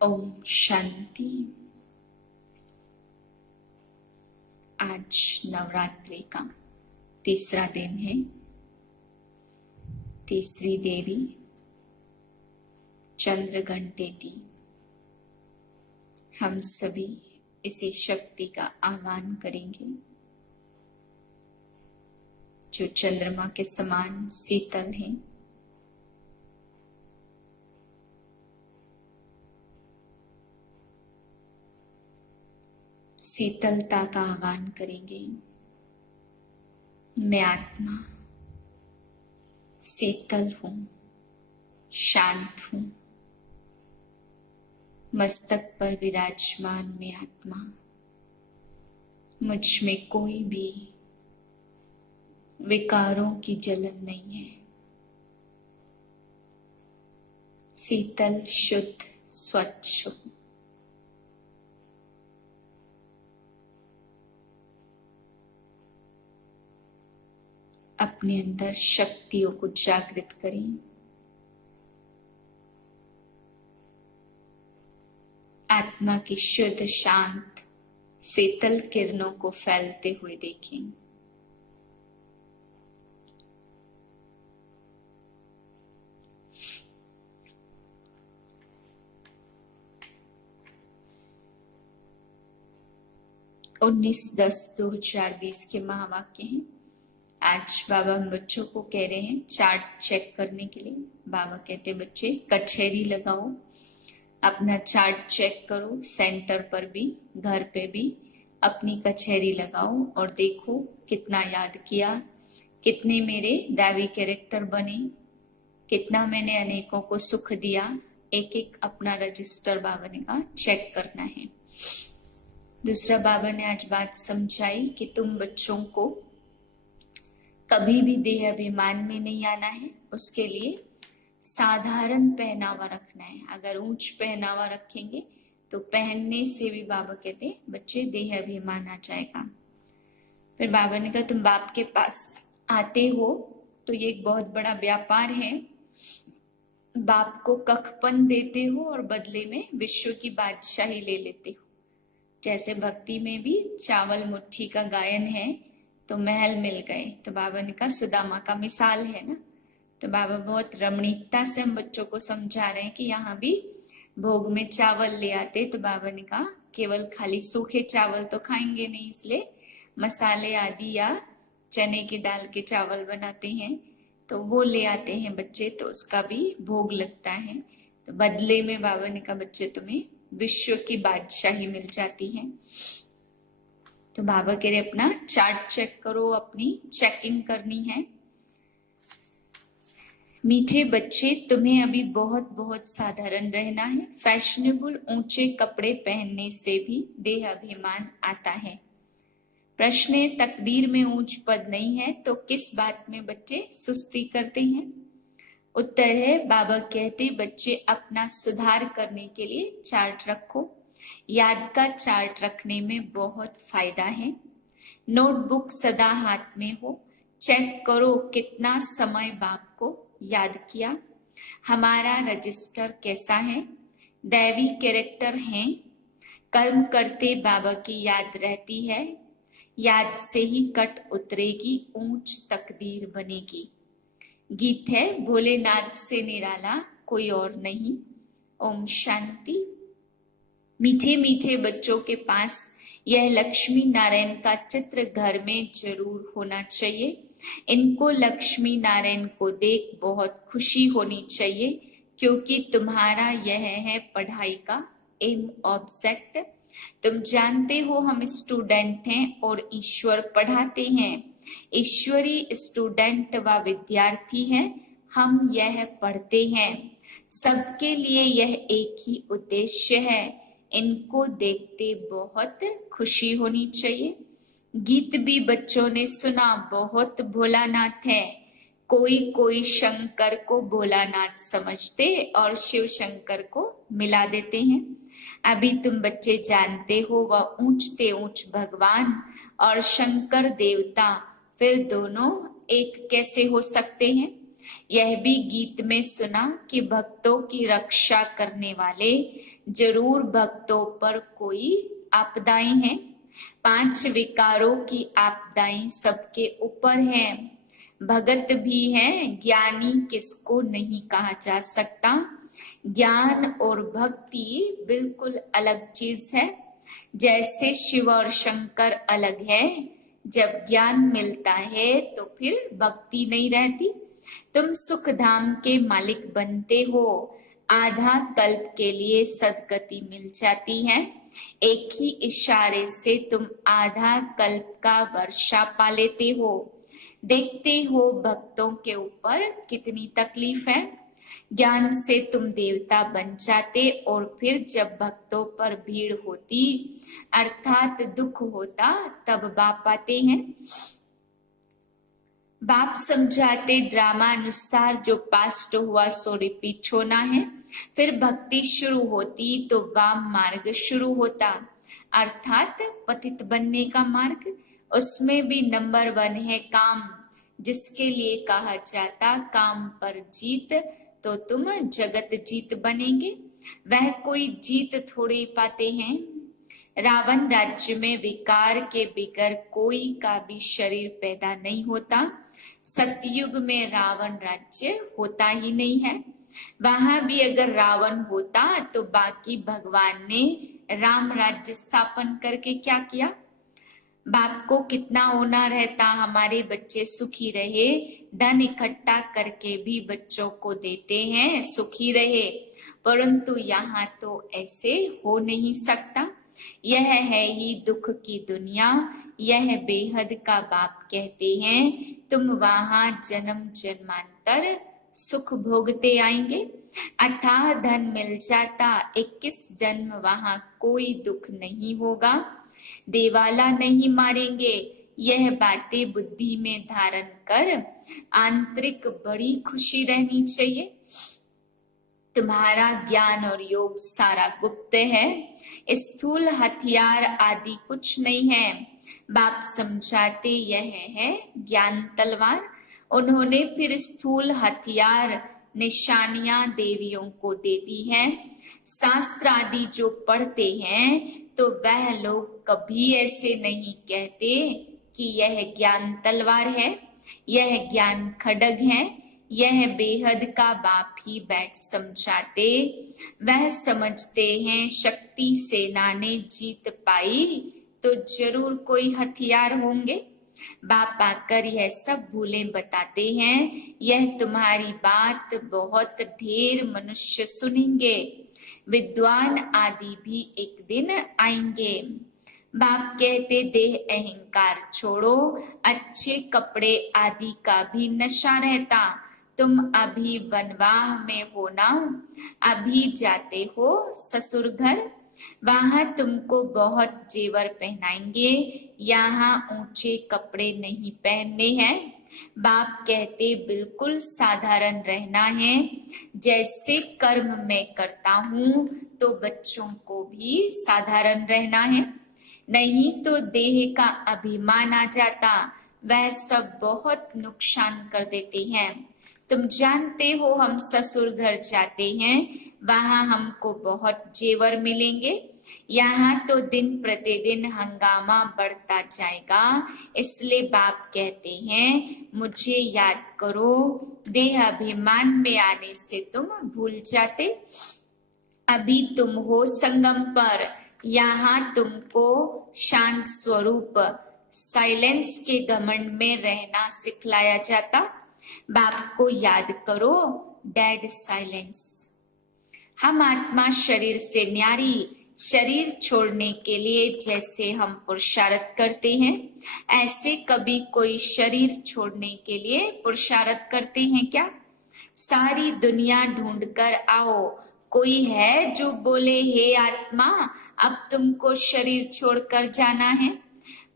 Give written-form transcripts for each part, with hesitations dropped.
ओम शांति। आज नवरात्रि का तीसरा दिन है। तीसरी देवी चंद्र घंटेती। हम सभी इसी शक्ति का आह्वान करेंगे जो चंद्रमा के समान शीतल है। शीतलता का आह्वान करेंगे। मैं आत्मा शीतल हूं, शांत हूं। मस्तक पर विराजमान मैं आत्मा, मुझ में कोई भी विकारों की जलन नहीं है। शीतल, शुद्ध, स्वच्छ हूं। अपने अंदर शक्तियों को जागृत करें। आत्मा की शुद्ध, शांत, शीतल किरणों को फैलते हुए देखें। उन्नीस 10-2020 के महावाक्य हैं। आज बाबा हम बच्चों को कह रहे हैं चार्ट चेक करने के लिए। बाबा कहते बच्चे कचहरी लगाओ, अपना चार्ट चेक करो। सेंटर पर भी, घर पे भी अपनी कचहरी लगाओ और देखो कितना याद किया, कितने मेरे दैवी कैरेक्टर बने, कितना मैंने अनेकों को सुख दिया। एक एक अपना रजिस्टर बाबा ने कहा चेक करना है। दूसरा बाबा ने आज बात समझाई कि तुम बच्चों को कभी भी देह अभिमान में नहीं आना है। उसके लिए साधारण पहनावा रखना है। अगर ऊंच पहनावा रखेंगे तो पहनने से भी बाबा कहते बच्चे देह अभिमान आ जाएगा। फिर बाबा ने कहा तुम बाप के पास आते हो तो ये एक बहुत बड़ा व्यापार है। बाप को कखपन देते हो और बदले में विश्व की बादशाही ले लेते हो। जैसे भक्ति में भी चावल मुट्ठी का गायन है तो महल मिल गए। तो बाबा ने कहा सुदामा का मिसाल है ना। तो बाबा बहुत रमणीकता से हम बच्चों को समझा रहे हैं कि यहाँ भी भोग में चावल ले आते। तो बाबा ने कहा केवल खाली सूखे चावल तो खाएंगे नहीं, इसलिए मसाले आदि या चने की दाल के चावल बनाते हैं तो वो ले आते हैं बच्चे, तो उसका भी भोग लगता है। तो बदले में बाबा ने कहा बच्चे तुम्हें विश्व की बादशाही मिल जाती है। तो बाबा कह रहे अपना चार्ट चेक करो, अपनी चेकिंग करनी है। मीठे बच्चे तुम्हें अभी बहुत बहुत साधारण रहना है। फैशनेबल ऊंचे कपड़े पहनने से भी देह अभिमान आता है। प्रश्न है तकदीर में ऊंच पद नहीं है तो किस बात में बच्चे सुस्ती करते हैं। उत्तर है बाबा कहते बच्चे अपना सुधार करने के लिए चार्ट रखो। याद का चार्ट रखने में बहुत फायदा है। नोटबुक सदा हाथ में हो। चेक करो कितना समय बाप को याद किया। हमारा रजिस्टर कैसा है। दैवी कैरेक्टर हैं। कर्म करते बाबा की याद रहती है। याद से ही कट उतरेगी, ऊंच तकदीर बनेगी। गीत है भोलेनाथ से निराला कोई और नहीं। ओम शांति। मीठे मीठे बच्चों के पास यह लक्ष्मी नारायण का चित्र घर में जरूर होना चाहिए। इनको लक्ष्मी नारायण को देख बहुत खुशी होनी चाहिए क्योंकि तुम्हारा यह है पढ़ाई का एम ऑब्जेक्ट। तुम जानते हो हम स्टूडेंट हैं और ईश्वर पढ़ाते हैं। ईश्वरी स्टूडेंट व विद्यार्थी हैं। हम यह पढ़ते हैं। सबके लिए यह एक ही उद्देश्य है। इनको देखते बहुत खुशी होनी चाहिए। गीत भी बच्चों ने सुना, बहुत भोलानाथ है। कोई कोई शंकर को भोलानाथ समझते और शिव शंकर को मिला देते हैं। अभी तुम बच्चे जानते हो वह ऊंचते ऊंच भगवान और शंकर देवता फिर दोनों एक कैसे हो सकते हैं। यह भी गीत में सुना कि भक्तों की रक्षा करने वाले जरूर भक्तों पर कोई आपदाएं हैं। 5 विकारों की आपदाएं सबके ऊपर हैं। भगत भी है, ज्ञानी किसको नहीं कहा जा सकता। ज्ञान और भक्ति बिल्कुल अलग चीज है। जैसे शिव और शंकर अलग है, जब ज्ञान मिलता है तो फिर भक्ति नहीं रहती। तुम सुख धाम के मालिक बनते हो, आधा कल्प के लिए सदगति मिल जाती है। एक ही इशारे से तुम आधा कल्प का वर्षा पा लेते हो। देखते हो भक्तों के ऊपर कितनी तकलीफ है। ज्ञान से तुम देवता बन जाते और फिर जब भक्तों पर भीड़ होती अर्थात दुख होता तब बाप आते हैं। बाप समझाते ड्रामा अनुसार जो पास्ट हुआ सो रिपीट होना है। फिर भक्ति शुरू होती तो वाम मार्ग शुरू होता अर्थात पतित बनने का मार्ग। उसमें भी नंबर 1 है काम, जिसके लिए कहा जाता काम पर जीत, तो तुम जगत जीत बनेंगे। वह कोई जीत थोड़ी पाते हैं। रावण राज्य में विकार के बिगर कोई का भी शरीर पैदा नहीं होता। सतयुग में रावण राज्य होता ही नहीं है। वहां भी अगर रावण होता तो बाकी भगवान ने राम राज्य स्थापन करके क्या किया। बाप को कितना होना रहता हमारे बच्चे सुखी रहे, धन इकट्ठा करके भी बच्चों को देते हैं सुखी रहे, परंतु यहाँ तो ऐसे हो नहीं सकता। यह है ही दुख की दुनिया, यह बेहद का बाप कहते हैं। तुम वहां जन्म जन्मांतर सुख भोगते आएंगे। अथाह धन मिल जाता 21 जन्म, वहां कोई दुख नहीं होगा। देवाला नहीं मारेंगे। यह बातें बुद्धि में धारण कर आंतरिक बड़ी खुशी रहनी चाहिए। तुम्हारा ज्ञान और योग सारा गुप्त है, स्थूल हथियार आदि कुछ नहीं है। बाप समझाते यह है ज्ञान तलवार। उन्होंने फिर स्थूल हथियार निशानियां देवियों को दे दी है। शास्त्र आदि जो पढ़ते हैं तो वह लोग कभी ऐसे नहीं कहते कि यह ज्ञान तलवार है, यह ज्ञान खड्ग है। यह बेहद का बाप ही बैठ समझाते। वह समझते हैं शक्ति सेना ने जीत पाई तो जरूर कोई हथियार होंगे। बाप आकर यह सब भूलें बताते हैं। यह तुम्हारी बात बहुत ढेर मनुष्य सुनेंगे, विद्वान आदि भी एक दिन आएंगे। बाप कहते देह अहंकार छोड़ो, अच्छे कपड़े आदि का भी नशा रहता। तुम अभी वनवाह में हो ना, अभी जाते हो ससुर घर, वहां तुमको बहुत जेवर पहनाएंगे, यहाँ ऊंचे कपड़े नहीं पहनने हैं। बाप कहते बिल्कुल साधारण रहना है। जैसे कर्म मैं करता हूँ तो बच्चों को भी साधारण रहना है, नहीं तो देह का अभिमान आ जाता। वह सब बहुत नुकसान कर देते हैं। तुम जानते हो हम ससुर घर जाते हैं, वहां हमको बहुत जेवर मिलेंगे। यहाँ तो दिन प्रतिदिन हंगामा बढ़ता जाएगा। इसलिए बाप कहते हैं मुझे याद करो। देह अभिमान में आने से तुम भूल जाते। अभी तुम हो संगम पर, यहाँ तुमको शांत स्वरूप साइलेंस के घमंड में रहना सिखलाया जाता। बाप को याद करो, डेड साइलेंस। हम आत्मा शरीर से न्यारी, शरीर छोड़ने के लिए जैसे हम पुरुषार्थ करते हैं, ऐसे कभी कोई शरीर छोड़ने के लिए पुरुषार्थ करते हैं क्या? सारी दुनिया ढूंढ कर आओ, कोई है जो बोले हे आत्मा अब तुमको शरीर छोड़कर जाना है?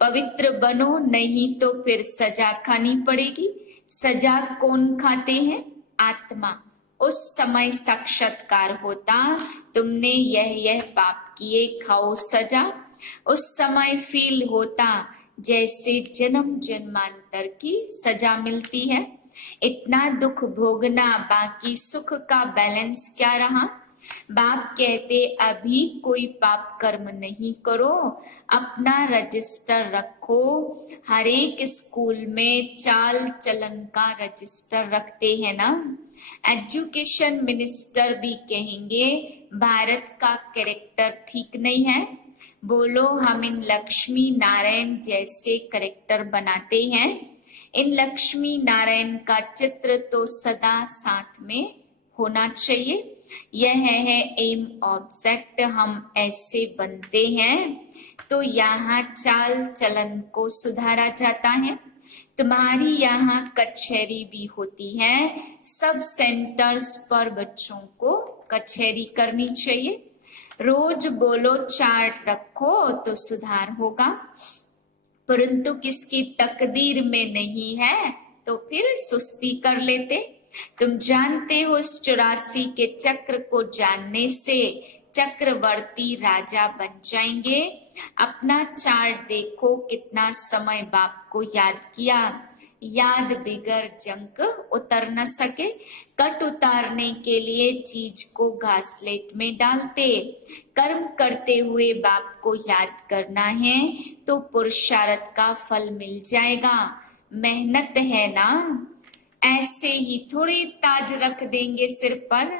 पवित्र बनो, नहीं तो फिर सजा खानी पड़ेगी। सजा कौन खाते हैं? आत्मा। उस समय साक्षात्कार होता, तुमने यह पाप किए, खाओ सजा। उस समय फील होता जैसे जन्म जन्मांतर की सजा मिलती है। इतना दुख भोगना, बाकी सुख का बैलेंस क्या रहा। बाप कहते अभी कोई पाप कर्म नहीं करो, अपना रजिस्टर रखो। हर एक स्कूल में चाल चलन का रजिस्टर रखते हैं ना। एजुकेशन मिनिस्टर भी कहेंगे भारत का कैरेक्टर ठीक नहीं है। बोलो हम इन लक्ष्मी नारायण जैसे कैरेक्टर बनाते हैं। इन लक्ष्मी नारायण का चित्र तो सदा साथ में होना चाहिए। यह है एम ऑब्जेक्ट, हम ऐसे बनते हैं तो यहाँ चाल चलन को सुधारा जाता है। तुम्हारी यहाँ कचहरी भी होती है, सब सेंटर्स पर बच्चों को कचहरी करनी चाहिए। रोज बोलो चार्ट रखो तो सुधार होगा, परंतु किसकी तकदीर में नहीं है तो फिर सुस्ती कर लेते। तुम जानते हो 84 के चक्र को जानने से चक्रवर्ती राजा बन जाएंगे। अपना चार्ट देखो, कितना समय बाप को याद किया, याद बिगर जंक उतर न सके। कट उतारने के लिए चीज को घासलेट में डालते। कर्म करते हुए बाप को याद करना है तो पुरुषार्थ का फल मिल जाएगा। मेहनत है ना, ऐसे ही थोड़ी ताज रख देंगे सिर पर।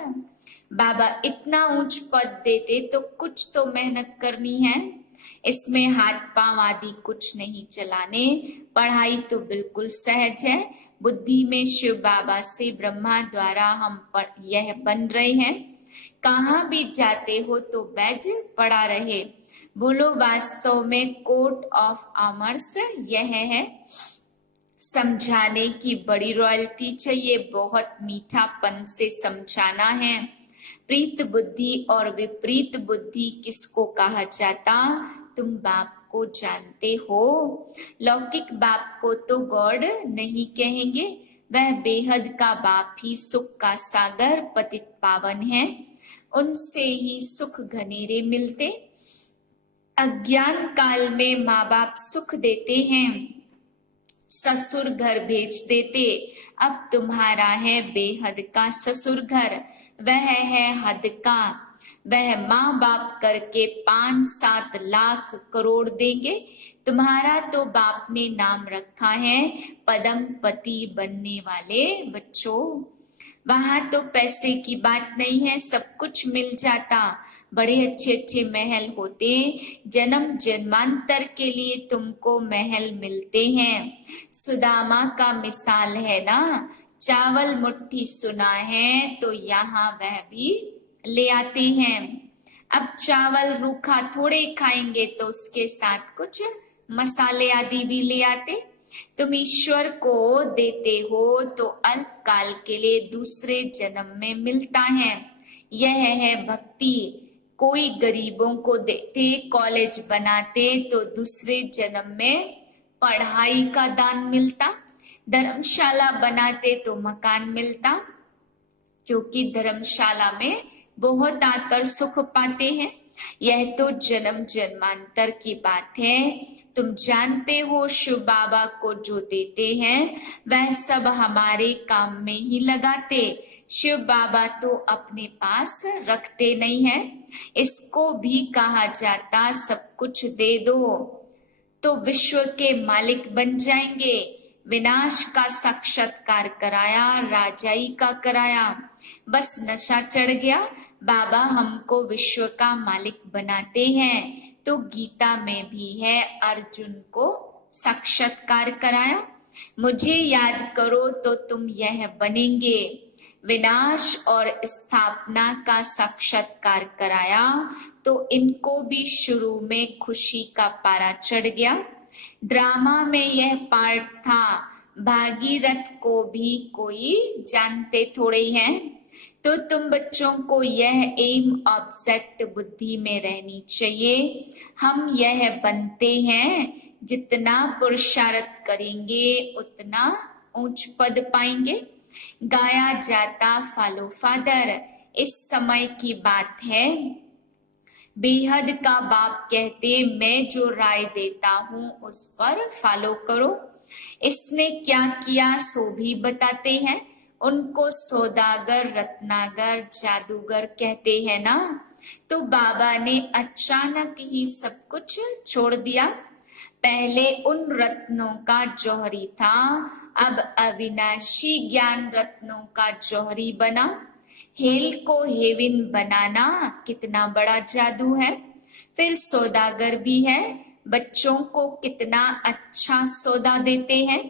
बाबा इतना ऊंच पद देते तो कुछ तो मेहनत करनी है। इसमें हाथ पांव आदि कुछ नहीं चलाने, पढ़ाई तो बिल्कुल सहज है। बुद्धि में शिव बाबा से ब्रह्मा द्वारा हम यह बन रहे हैं। कहाँ भी जाते हो तो बैज पड़ा रहे। बोलो वास्तव में कोर्ट ऑफ आर्मर्स यह है। समझाने की बड़ी रॉयल्टी चाहिए, बहुत मीठापन से समझाना है। प्रीत बुद्धि और विपरीत बुद्धि किसको कहा जाता, तुम बाप को जानते हो। लौकिक बाप को तो गॉड नहीं कहेंगे, वह बेहद का बाप ही सुख का सागर पतित पावन है। उनसे ही सुख घनेरे मिलते। अज्ञान काल में माँ बाप सुख देते हैं, ससुर घर भेज देते। अब तुम्हारा है बेहद का ससुर घर, वह है हद का। वह माँ बाप करके 5-7 लाख करोड़ देंगे। तुम्हारा तो बाप ने नाम रखा है पदम पति बनने वाले बच्चों। वहां तो पैसे की बात नहीं है, सब कुछ मिल जाता। बड़े अच्छे अच्छे महल होते, जन्म जन्मांतर के लिए तुमको महल मिलते हैं। सुदामा का मिसाल है ना, चावल मुट्ठी सुना है तो यहाँ वह भी ले आते हैं। अब चावल रूखा थोड़े खाएंगे तो उसके साथ कुछ मसाले आदि भी ले आते। तुम ईश्वर को देते हो तो अल्पकाल के लिए दूसरे जन्म में मिलता है। यह है भक्ति। कोई गरीबों को देते, कॉलेज बनाते तो दूसरे जन्म में पढ़ाई का दान मिलता। धर्मशाला बनाते तो मकान मिलता, क्योंकि धर्मशाला में बहुत आकर सुख पाते हैं। यह तो जन्म जन्मांतर की बात है। तुम जानते हो शिव बाबा को जो देते हैं वह सब हमारे काम में ही लगाते। शिव बाबा तो अपने पास रखते नहीं है। इसको भी कहा जाता सब कुछ दे दो तो विश्व के मालिक बन जाएंगे। विनाश का साक्षात्कार कराया, राजाई का कराया, बस नशा चढ़ गया। बाबा हमको विश्व का मालिक बनाते हैं। तो गीता में भी है, अर्जुन को साक्षात्कार कराया। मुझे याद करो तो तुम यह बनेंगे। विनाश और स्थापना का साक्षात्कार कराया तो इनको भी शुरू में खुशी का पारा चढ़ गया। ड्रामा में यह पार्ट था, भागीरथ को भी कोई जानते थोड़े हैं। तो तुम बच्चों को यह एम ऑब्जेक्ट बुद्धि में रहनी चाहिए। हम यह बनते हैं, जितना पुरुषार्थ करेंगे उतना ऊंच पद पाएंगे। गाया जाता फॉलो फादर, इस समय की बात है। बेहद का बाप कहते मैं जो राय देता हूँ उस पर फॉलो करो। इसने क्या किया सो भी बताते हैं। उनको सौदागर, रत्नागर, जादूगर कहते हैं ना। तो बाबा ने अचानक ही सब कुछ छोड़ दिया। पहले उन रत्नों का जौहरी था, अब अविनाशी ज्ञान रत्नों का जौहरी बना। हेल को हेविन बनाना कितना बड़ा जादू है। फिर सौदागर भी है, बच्चों को कितना अच्छा सौदा देते हैं।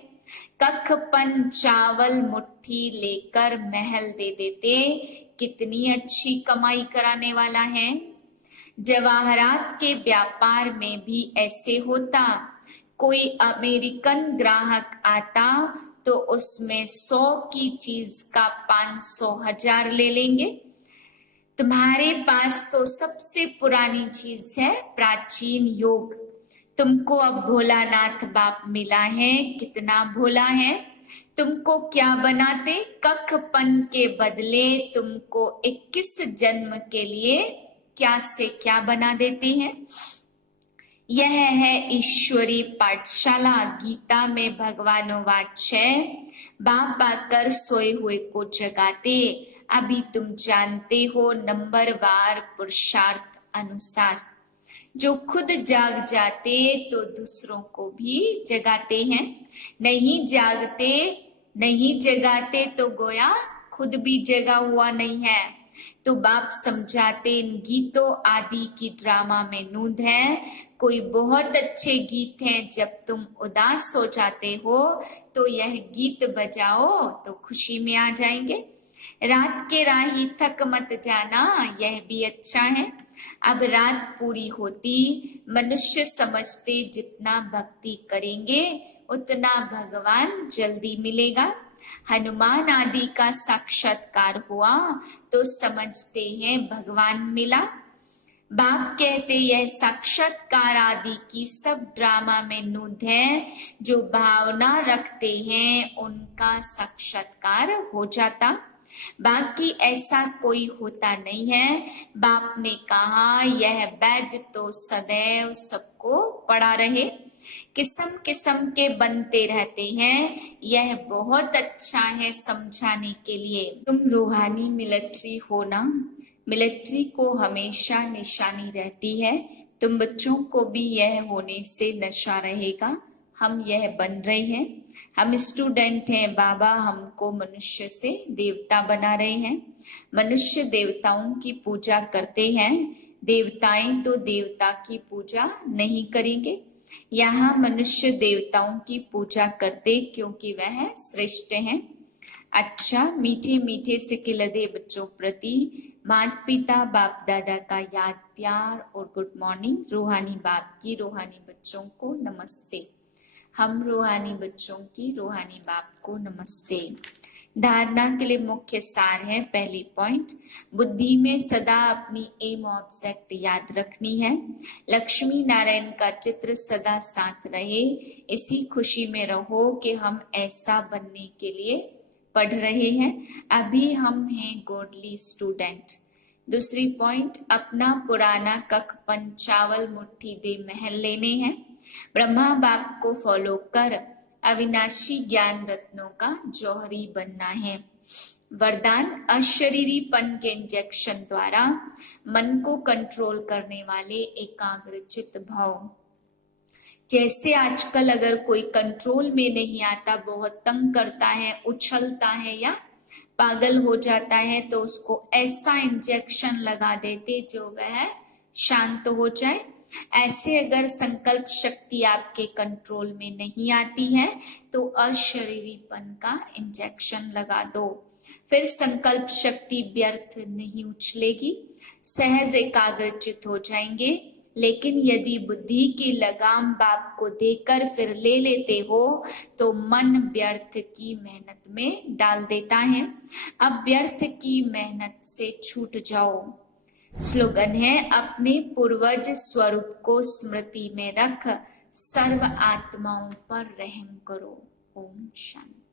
कखपन चावल मुट्ठी लेकर महल दे देते, कितनी अच्छी कमाई कराने वाला है। जवाहरात के व्यापार में भी ऐसे होता। कोई अमेरिकन ग्राहक आता तो उसमें 100 की चीज का 500 1000 ले लेंगे। तुम्हारे पास तो सबसे पुरानी चीज है प्राचीन योग। तुमको अब भोलानाथ बाप मिला है, कितना भोला है। तुमको क्या बनाते, कखपन के बदले तुमको 21 जन्म के लिए क्या से क्या बना देते हैं। यह है ईश्वरी पाठशाला। गीता में भगवानोवाच है, बाप आकर सोए हुए को जगाते। अभी तुम जानते हो नंबरवार पुरुषार्थ अनुसार। जो खुद जाग जाते तो दूसरों को भी जगाते हैं। नहीं जगाते तो गोया खुद भी जगा हुआ नहीं है। तो बाप समझाते इन गीतों आदि की ड्रामा में नूंद है। कोई बहुत अच्छे गीत हैं, जब तुम उदास हो जाते हो तो यह गीत बजाओ तो खुशी में आ जाएंगे। रात के राही थक मत जाना, यह भी अच्छा है। अब रात पूरी होती, मनुष्य समझते जितना भक्ति करेंगे उतना भगवान जल्दी मिलेगा। हनुमान आदि का साक्षात्कार हुआ तो समझते हैं भगवान मिला। बाप कहते यह साक्षात्कार आदि की सब ड्रामा में नूंद है। जो भावना रखते हैं उनका साक्षात्कार हो जाता, बाकी ऐसा कोई होता नहीं है। बाप ने कहा यह बैज तो सदैव सबको पड़ा रहे। किस्म किस्म के बनते रहते हैं, यह बहुत अच्छा है समझाने के लिए। तुम रूहानी मिलिट्री हो ना, मिलिट्री को हमेशा निशानी रहती है। तुम बच्चों को भी यह होने से नशा रहेगा। हम यह बन रहे हैं, हम स्टूडेंट हैं। बाबा हमको मनुष्य से देवता बना रहे हैं। मनुष्य देवताओं की पूजा करते हैं, देवताएं तो देवता की पूजा नहीं करेंगे। यहाँ मनुष्य देवताओं की पूजा करते क्योंकि वह श्रेष्ठ हैं। अच्छा, मीठे मीठे सिकिलधे बच्चों प्रति माता पिता बाप दादा का याद प्यार और गुड मॉर्निंग। रूहानी बाप की रूहानी बच्चों को नमस्ते। हम रूहानी बच्चों की रूहानी बाप को नमस्ते। धारणा के लिए मुख्य सार है। पहली पॉइंट, बुद्धि में सदा अपनी एम ऑब्जेक्ट याद रखनी है। लक्ष्मी नारायण का चित्र सदा साथ रहे। इसी खुशी में रहो कि हम ऐसा बनने के लिए पढ़ रहे हैं। अभी हम हैं गॉडली स्टूडेंट। दूसरी पॉइंट, अपना पुराना कखपन चावल मुट्ठी दे महल लेने हैं। ब्रह्मा बाप को फॉलो कर अविनाशी ज्ञान रत्नों का जौहरी बनना है। वरदान, अशरीरीपन के इंजेक्शन द्वारा मन को कंट्रोल करने वाले एकाग्रचित भाव। जैसे आजकल अगर कोई कंट्रोल में नहीं आता, बहुत तंग करता है, उछलता है या पागल हो जाता है, तो उसको ऐसा इंजेक्शन लगा देते जो वह शांत हो जाए। ऐसे अगर संकल्प शक्ति आपके कंट्रोल में नहीं आती है तो अशरीरीपन का इंजेक्शन लगा दो। फिर संकल्प शक्ति व्यर्थ नहीं उछलेगी, सहज एकाग्रचित हो जाएंगे। लेकिन यदि बुद्धि की लगाम बाप को देकर फिर ले लेते हो तो मन व्यर्थ की मेहनत में डाल देता है। अब व्यर्थ की मेहनत से छूट जाओ। स्लोगन है, अपने पूर्वज स्वरूप को स्मृति में रख सर्व आत्माओं पर रहम करो। ओम शांति।